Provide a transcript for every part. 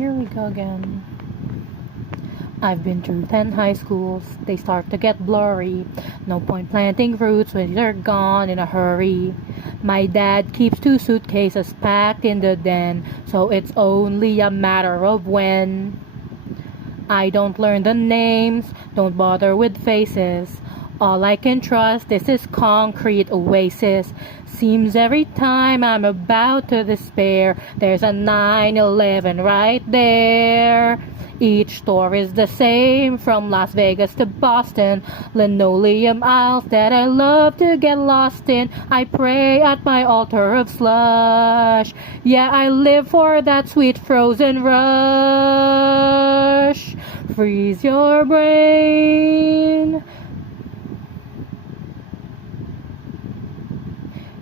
Here we go again. I've been through 10 high schools, they start to get blurry. No point planting roots when they're gone in a hurry. My dad keeps 2 suitcases packed in the den, so it's only a matter of when. I don't learn the names, don't bother with faces. All I can trust is this concrete oasis. Seems every time I'm about to despair, there's a 9/11 right there. Each store is the same, from Las Vegas to Boston. Linoleum aisles that I love to get lost in. I pray at my altar of slush. Yeah, I live for that sweet frozen rush. Freeze your brain.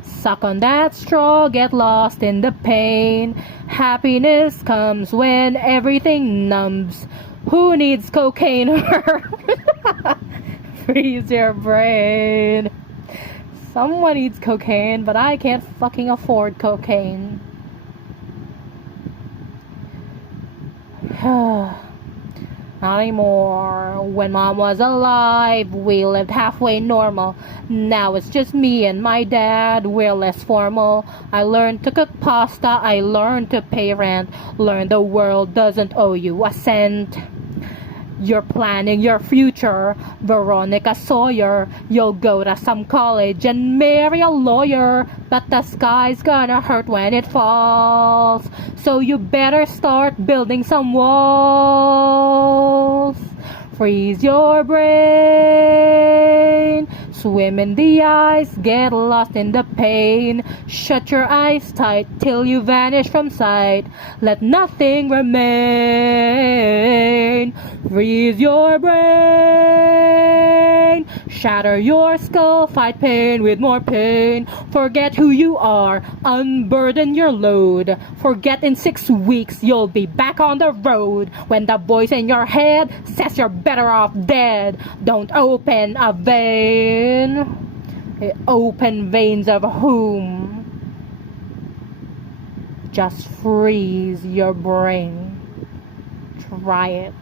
Suck on that straw, get lost in the pain. Happiness comes when everything numbs. Who needs cocaine? Freeze your brain. Someone needs cocaine, but I can't fucking afford cocaine. Not anymore. When mom was alive, we lived halfway normal. Now it's just me and my dad, we're less formal. I learned to cook pasta, I learned to pay rent. Learned the world doesn't owe you a cent. You're planning your future, Veronica Sawyer. You'll go to some college and marry a lawyer, but the sky's gonna hurt when it falls. So you better start building some walls. Freeze your brain. Swim in the ice, get lost in the pain. Shut your eyes tight till you vanish from sight. Let nothing remain. Freeze your brain. Shatter your skull, fight pain with more pain. Forget who you are, unburden your load. Forget in 6 weeks you'll be back on the road. When the voice in your head says you're better off dead, don't open a vein. Open veins of whom? Just freeze your brain. Try it.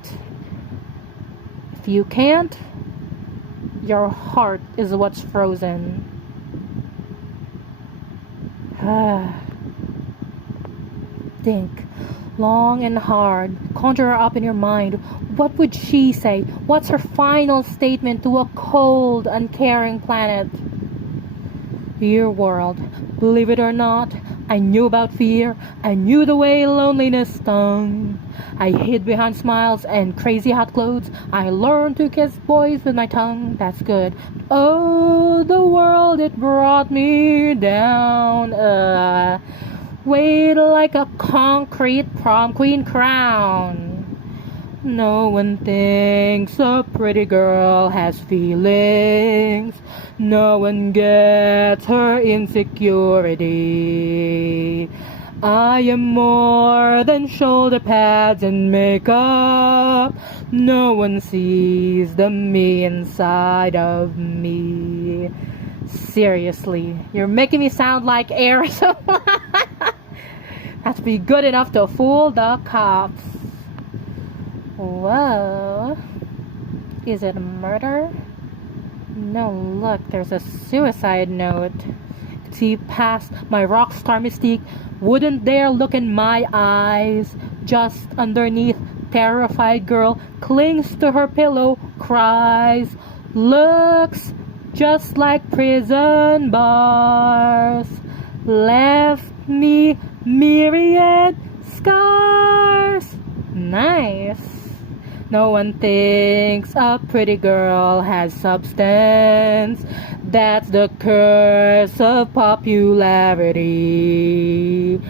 If you can't, your heart is what's frozen. Think long and hard. Conjure her up in your mind. What would she say? What's her final statement to a cold, uncaring planet? Dear world, believe it or not, I knew about fear. I knew the way loneliness stung. I hid behind smiles and crazy hot clothes. I learned to kiss boys with my tongue. That's good. Oh, the world, it brought me down. Weighed like a concrete prom queen crown. No one thinks a pretty girl has feelings. No one gets her insecurity. I am more than shoulder pads and makeup. No one sees the me inside of me. Seriously, you're making me sound like Aerosol. Have to be good enough to fool the cops. Whoa. Is it a murder? No, look, there's a suicide note. See past my rock star mystique. Wouldn't dare look in my eyes. Just underneath, terrified girl clings to her pillow, cries. Looks just like prison bars. Left me myriad scars. Nice. No one thinks a pretty girl has substance. That's the curse of popularity.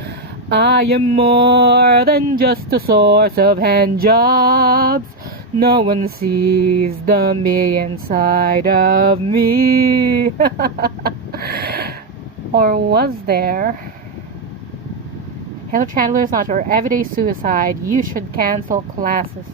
I am more than just a source of hand jobs. No one sees the me inside of me. Or was there? Hello Chandler is not your everyday suicide. You should cancel classes.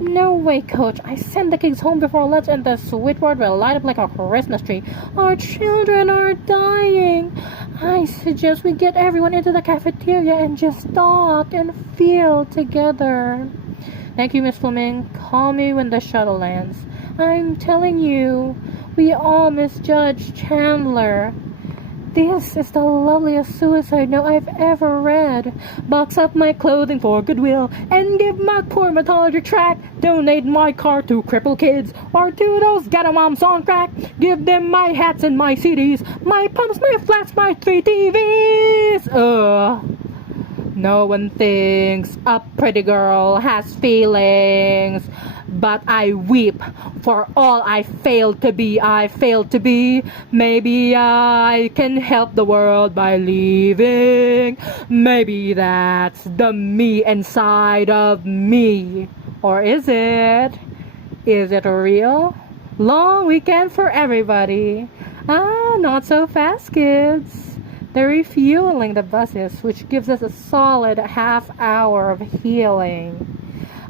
No way, coach. I send the kids home before lunch and the switchboard will light up like a Christmas tree. Our children are dying. I suggest we get everyone into the cafeteria and just talk and feel together. Thank you, Miss Fleming. Call me when the shuttle lands. I'm telling you, we all misjudge Chandler. This is the loveliest suicide note I've ever read. Box up my clothing for Goodwill and give my poor mythology track. Donate my car to crippled kids or to those ghetto moms on crack. Give them my hats and my CDs, my pumps, my flats, my 3 TVs. No one thinks a pretty girl has feelings, but I weep for all I failed to be. I failed to be. Maybe I can help the world by leaving. Maybe that's the me inside of me. Or is it? Is it real? Long weekend for everybody. Not so fast, kids. They're refueling the buses, which gives us a solid half hour of healing.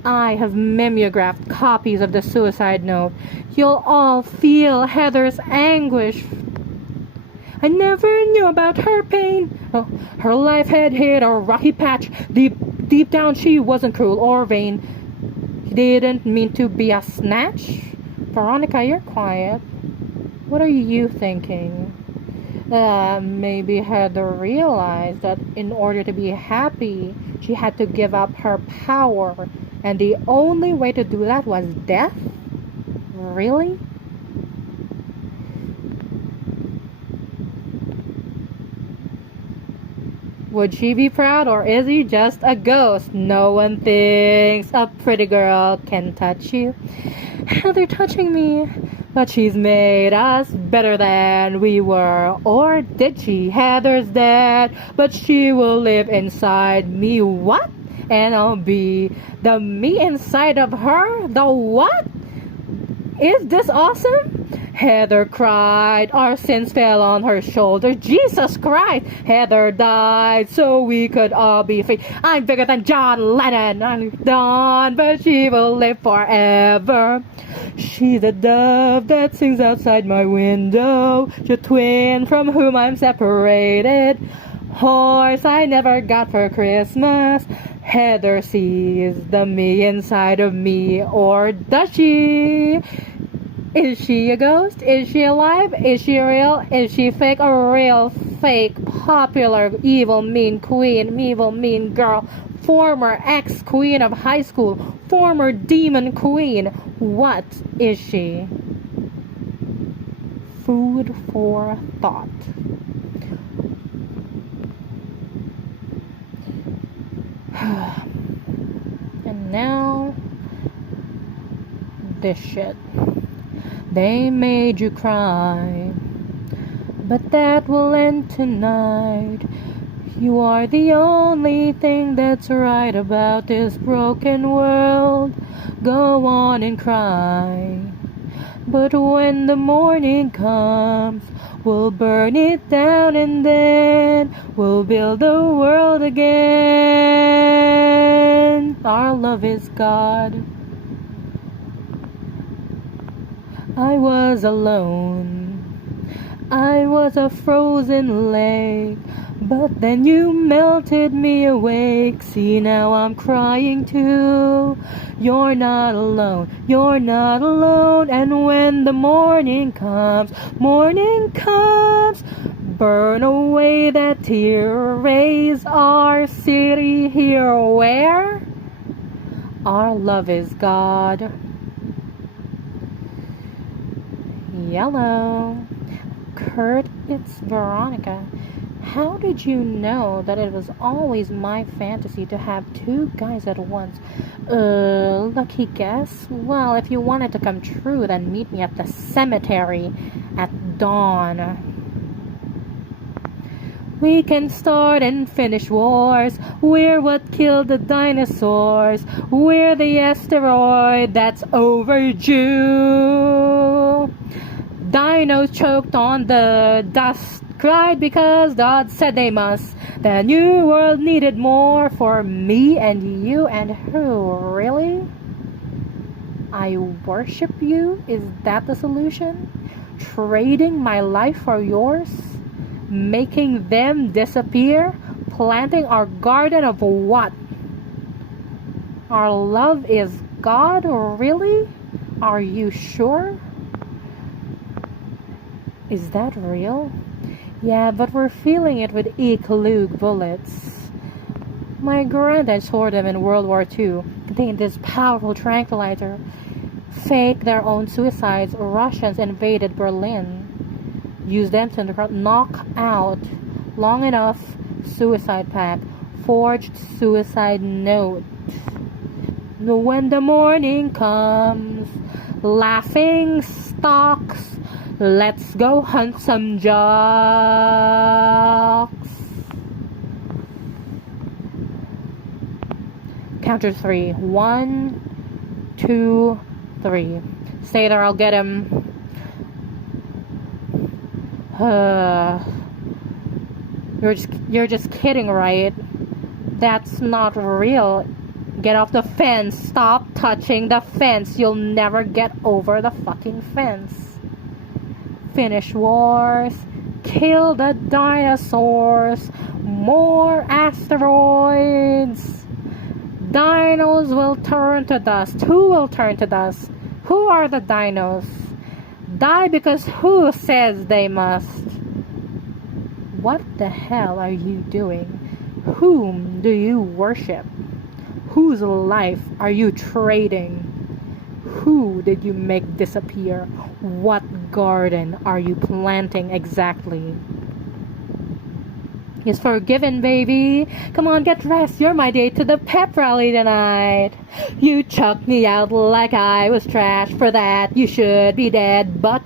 I have mimeographed copies of the suicide note. You'll all feel Heather's anguish. I never knew about her pain. Her life had hit a rocky patch. Deep down she wasn't cruel or vain. She didn't mean to be a snatch. Veronica, you're quiet. What are you thinking? Maybe Heather realized that in order to be happy, she had to give up her power, and the only way to do that was death? Really? Would she be proud, or is he just a ghost? No one thinks a pretty girl can touch you. Heather touching me. But she's made us better than we were. Or did she? Heather's dead, but she will live inside me. What? And I'll be the me inside of her? The what? Is this awesome? Heather cried, our sins fell on her shoulders. Jesus Christ! Heather died so we could all be free. I'm bigger than John Lennon. I'm done, but she will live forever. She's a dove that sings outside my window, the twin from whom I'm separated. Horse I never got for Christmas. Heather sees the me inside of me, or does she? Is she a ghost? Is she alive? Is she real? Is she fake? A real fake, popular, evil, mean queen, evil, mean girl, former ex-queen of high school, former demon queen. What is she? Food for thought. And now, this shit. They made you cry, but that will end tonight. You are the only thing that's right about this broken world. Go on and cry. But when the morning comes, we'll burn it down and then we'll build the world again. Our love is God. I was alone. I was a frozen lake. But then you melted me awake. See, now I'm crying too. You're not alone. You're not alone. And when the morning comes, burn away that tear. Raise our city here where our love is God. Yellow. Kurt, it's Veronica. How did you know that it was always my fantasy to have two guys at once? Lucky guess? Well, if you want it to come true, then meet me at the cemetery at dawn. We can start and finish wars. We're what killed the dinosaurs. We're the asteroid that's overdue. Dinos choked on the dust cried because God said they must. The new world needed more for me and you and who, really? I worship you? Is that the solution? Trading my life for yours? Making them disappear? Planting our garden of what? Our love is God, really? Are you sure? Is that real? Yeah, but we're feeling it with E-Klug bullets. My granddad stored them in World War II. Contained this powerful tranquilizer. Fake their own suicides. Russians invaded Berlin. Used them to knock out long enough suicide pact. Forged suicide note. When the morning comes, laughing stocks, let's go hunt some jocks. Count to 3. 1, 2, 3. Stay there, I'll get him. You're just kidding, right? That's not real. Get off the fence. Stop touching the fence. You'll never get over the fucking fence. Finish wars. Kill the dinosaurs. More asteroids. Dinos will turn to dust. Who will turn to dust? Who are the dinos? Die because who says they must? What the hell are you doing? Whom do you worship? Whose life are you trading? Who did you make disappear? What garden are you planting exactly? Is forgiven, baby. Come on, get dressed. You're my date to the pep rally tonight. You chucked me out like I was trash. For that, you should be dead. But,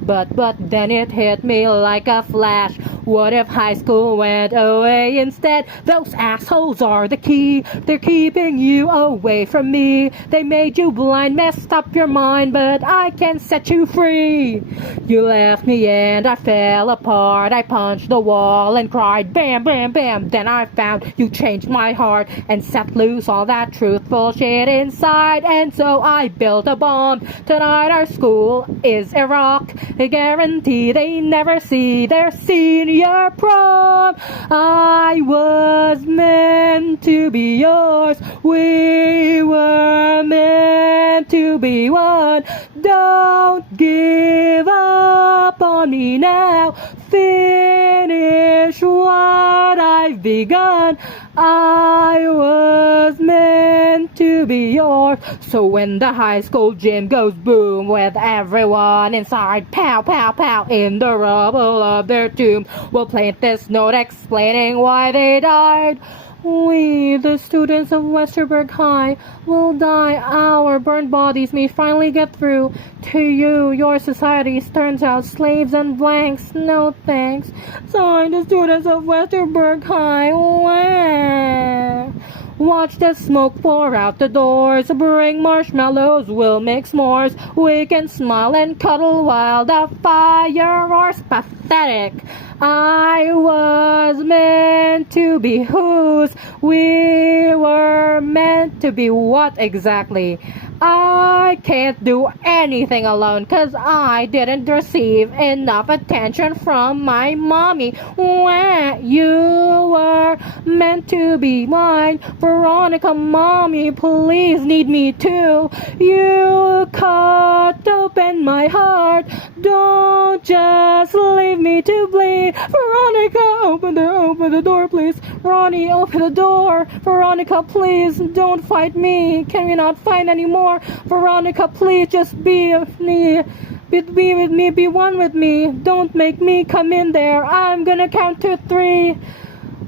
then it hit me like a flash. What if high school went away instead? Those assholes are the key. They're keeping you away from me. They made you blind, messed up your mind, but I can set you free. You left me and I fell apart. I punched the wall and cried, bam, bam, bam. Then I found you changed my heart and set loose all that truthful shit inside. And so I built a bomb. Tonight our school is Iraq. I guarantee they never see their senior prom. I was meant to be yours. We were meant to be one. Don't give up on me now. Finish what I've begun. I was meant to be yours. So when the high school gym goes boom with everyone inside, pow, pow, pow, in the rubble of their tomb, we'll plant this note explaining why they died. We, the students of Westerberg High, will die. Our burned bodies may finally get through to you. Your societies turns out slaves and blanks. No thanks. Signed, the students of Westerberg High. Wah. Watch the smoke pour out the doors. Bring marshmallows, we'll make s'mores. We can smile and cuddle while the fire roars. Pathetic. I was meant to be whose? We were meant to be what exactly? I can't do anything alone 'cause I didn't receive enough attention from my mommy. When you were meant to be mine, Veronica, mommy, please need me too. You cut open my heart. Don't just leave me to bleed. Veronica, open the door, please. Ronnie, open the door. Veronica, please, don't fight me. Can we not fight anymore? Veronica, please, just be with me. Be one with me. Don't make me come in there. I'm gonna count to 3.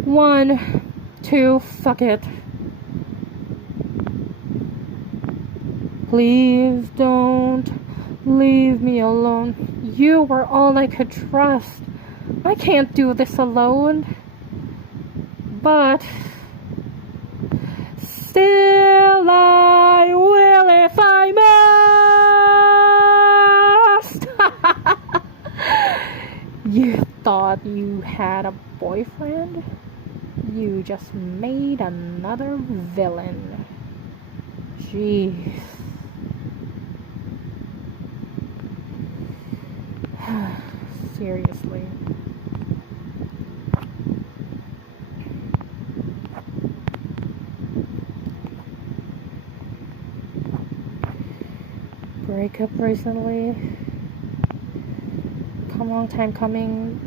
1, 2, fuck it. Please don't leave me alone. You were all I could trust. I can't do this alone. But still I will if I must. You thought you had a boyfriend? You just made another villain. Jeez. Seriously. Breakup recently. Long time coming.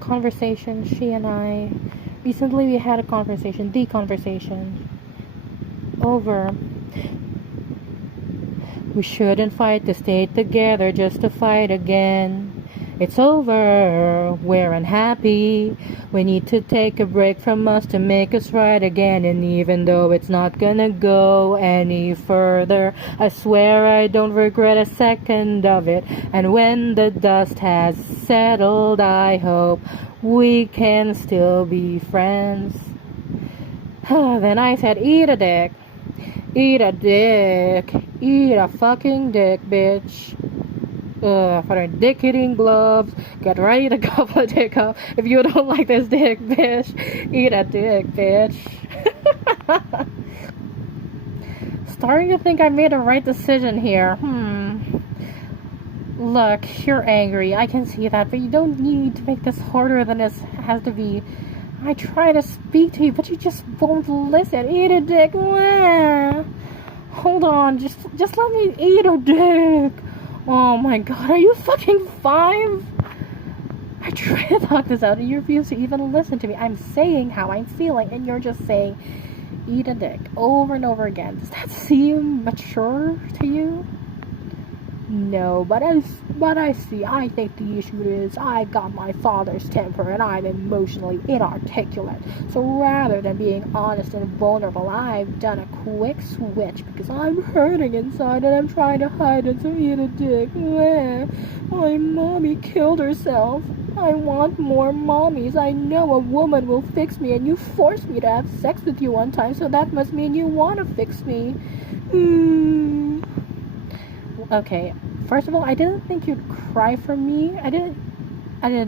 Conversation, she and I. Recently we had a conversation, the conversation. Over. We shouldn't fight to stay together just to fight again. It's over, we're unhappy. We need to take a break from us to make us right again. And even though it's not gonna go any further, I swear I don't regret a second of it. And when the dust has settled, I hope we can still be friends. Then I said, eat a dick. Eat a dick. Eat a fucking dick, bitch. For the dick eating gloves, get ready to go for dick up. If you don't like this dick, bitch, eat a dick, bitch. Starting to think I made a right decision here. Look, you're angry. I can see that, but you don't need to make this harder than it has to be. I try to speak to you, but you just won't listen. Eat a dick. Hold on, just let me eat a dick. Oh my god, are you fucking 5? I try to talk this out and you refuse to even listen to me. I'm saying how I'm feeling and you're just saying, eat a dick over and over again. Does that seem mature to you? No, but I see. I think the issue is I got my father's temper and I'm emotionally inarticulate. So rather than being honest and vulnerable, I've done a quick switch because I'm hurting inside and I'm trying to hide it. So eat a dick. My mommy killed herself. I want more mommies. I know a woman will fix me and you forced me to have sex with you one time, so that must mean you want to fix me. Okay, first of all, I didn't think you'd cry for me. I didn't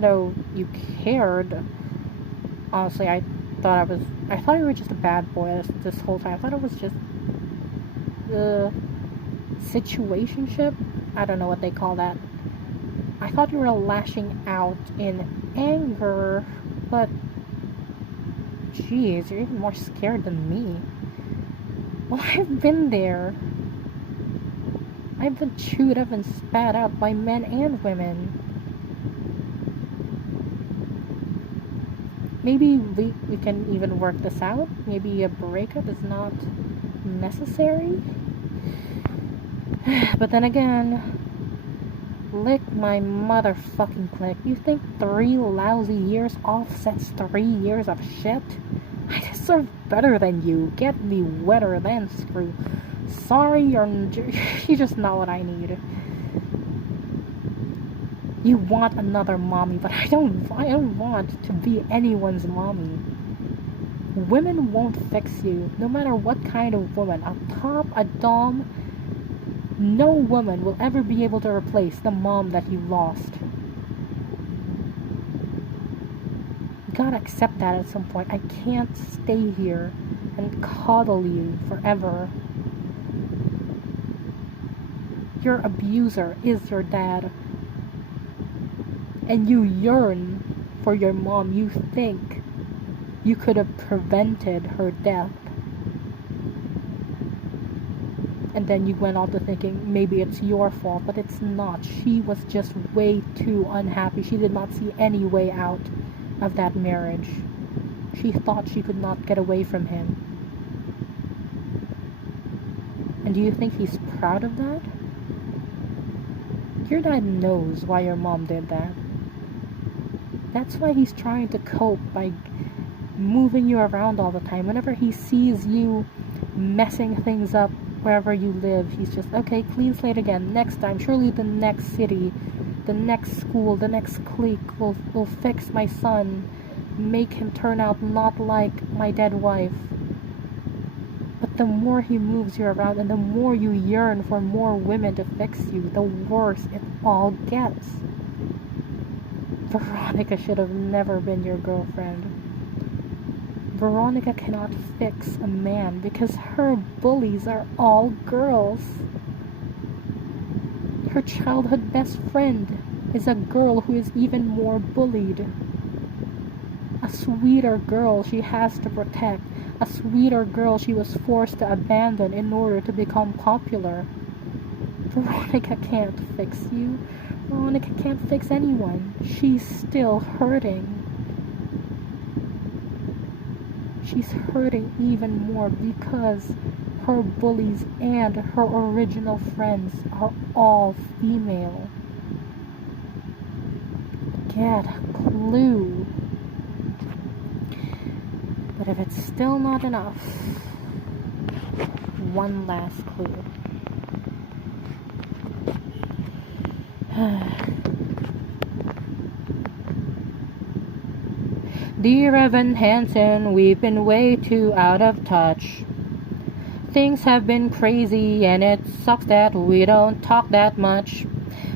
know you cared. Honestly, I thought you were just a bad boy this whole time. I thought it was just the situationship. I don't know what they call that. I thought you were lashing out in anger, but jeez, you're even more scared than me. Well, I've been there. I've been chewed up and spat out by men and women. Maybe we can even work this out. Maybe a breakup is not necessary. But then again, lick my motherfucking click. You think 3 lousy years offsets 3 years of shit? I deserve better than you. Get me wetter than screw. Sorry, you're just not what I need. You want another mommy, but I don't want to be anyone's mommy. Women won't fix you, no matter what kind of woman. A top, a dom, no woman will ever be able to replace the mom that you lost. You gotta accept that at some point. I can't stay here and coddle you forever. Your abuser is your dad. And you yearn for your mom. You think you could have prevented her death. And then you went on to thinking maybe it's your fault, but it's not. She was just way too unhappy. She did not see any way out of that marriage. She thought she could not get away from him. And do you think he's proud of that? Your dad knows why your mom did that. That's why he's trying to cope by moving you around all the time. Whenever he sees you messing things up wherever you live, he's just, okay, clean slate again. Next time, surely the next city, the next school, the next clique will fix my son, make him turn out not like my dead wife. But the more he moves you around and the more you yearn for more women to fix you, the worse it all gets. Veronica should have never been your girlfriend. Veronica cannot fix a man because her bullies are all girls. Her childhood best friend is a girl who is even more bullied. A sweeter girl she has to protect. A sweeter girl she was forced to abandon in order to become popular. Veronica can't fix you. Veronica can't fix anyone. She's still hurting. She's hurting even more because her bullies and her original friends are all female. Get a clue. But if it's still not enough, one last clue. Dear Evan Hansen, we've been way too out of touch. Things have been crazy and it sucks that we don't talk that much.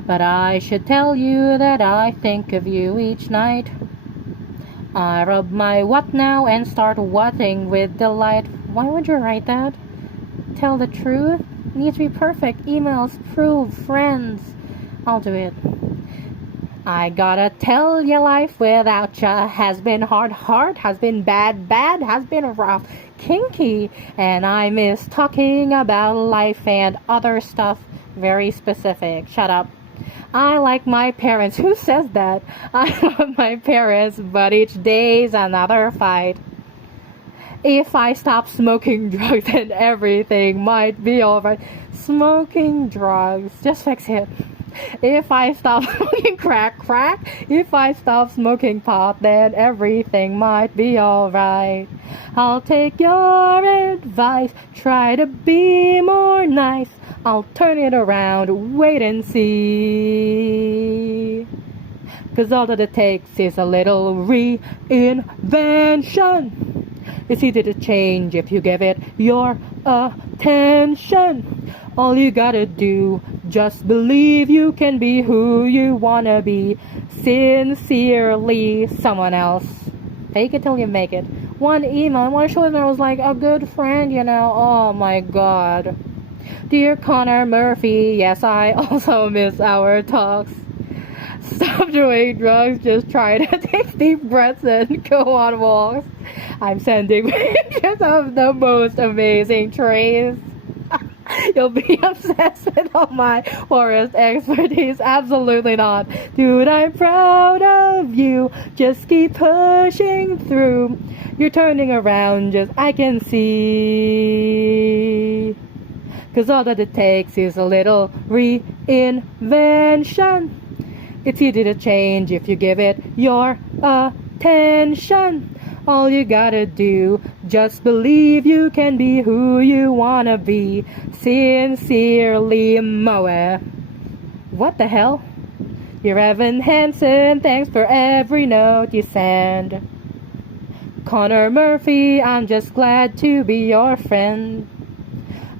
But I should tell you that I think of you each night. I rub my what now and start whatting with delight. Why would you write that? Tell the truth? Needs to be perfect. Emails, prove, friends. I'll do it. I gotta tell you, life without ya has been hard, has been bad, has been rough, kinky, and I miss talking about life and other stuff very specific. Shut up. I like my parents. Who says that? I love my parents, but each day's another fight. If I stop smoking drugs, then everything might be alright. Smoking drugs, just fix it. If I stop smoking crack, if I stop smoking pot, then everything might be alright. I'll take your advice, try to be more nice. I'll turn it around, wait and see. 'Cause all that it takes is a little reinvention. It's easy to change if you give it your attention. All you gotta do, just believe you can be who you wanna be. Sincerely, someone else. Fake it till you make it. One email, one show and I was like a good friend, you know. Oh my god. Dear Connor Murphy, yes, I also miss our talks. Stop doing drugs, just try to take deep breaths and go on walks. I'm sending pictures of the most amazing trees. You'll be obsessed with all my forest expertise. Absolutely not. Dude, I'm proud of you. Just keep pushing through. You're turning around, just I can see. 'Cause all that it takes is a little reinvention. It's easy to change if you give it your attention. All you gotta do, just believe you can be who you wanna be. Sincerely, Moe. What the hell? You're Evan Hansen, thanks for every note you send. Connor Murphy, I'm just glad to be your friend.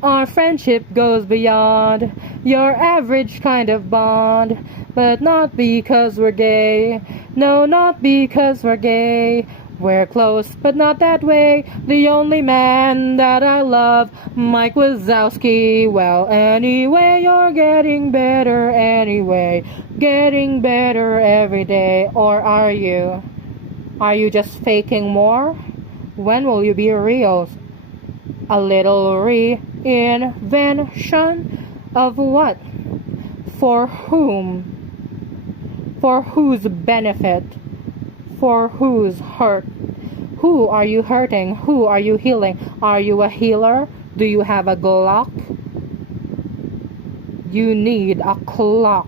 Our friendship goes beyond your average kind of bond. But not because we're gay. No, not because we're gay. We're close, but not that way. The only man that I love, Mike Wazowski. Well, anyway, you're getting better anyway. Getting better every day. Or are you? Are you just faking more? When will you be real? A little reinvention of what? For whom? For whose benefit? For whose hurt? Who are you hurting? Who are you healing? Are you a healer? Do you have a Glock? You need a clock.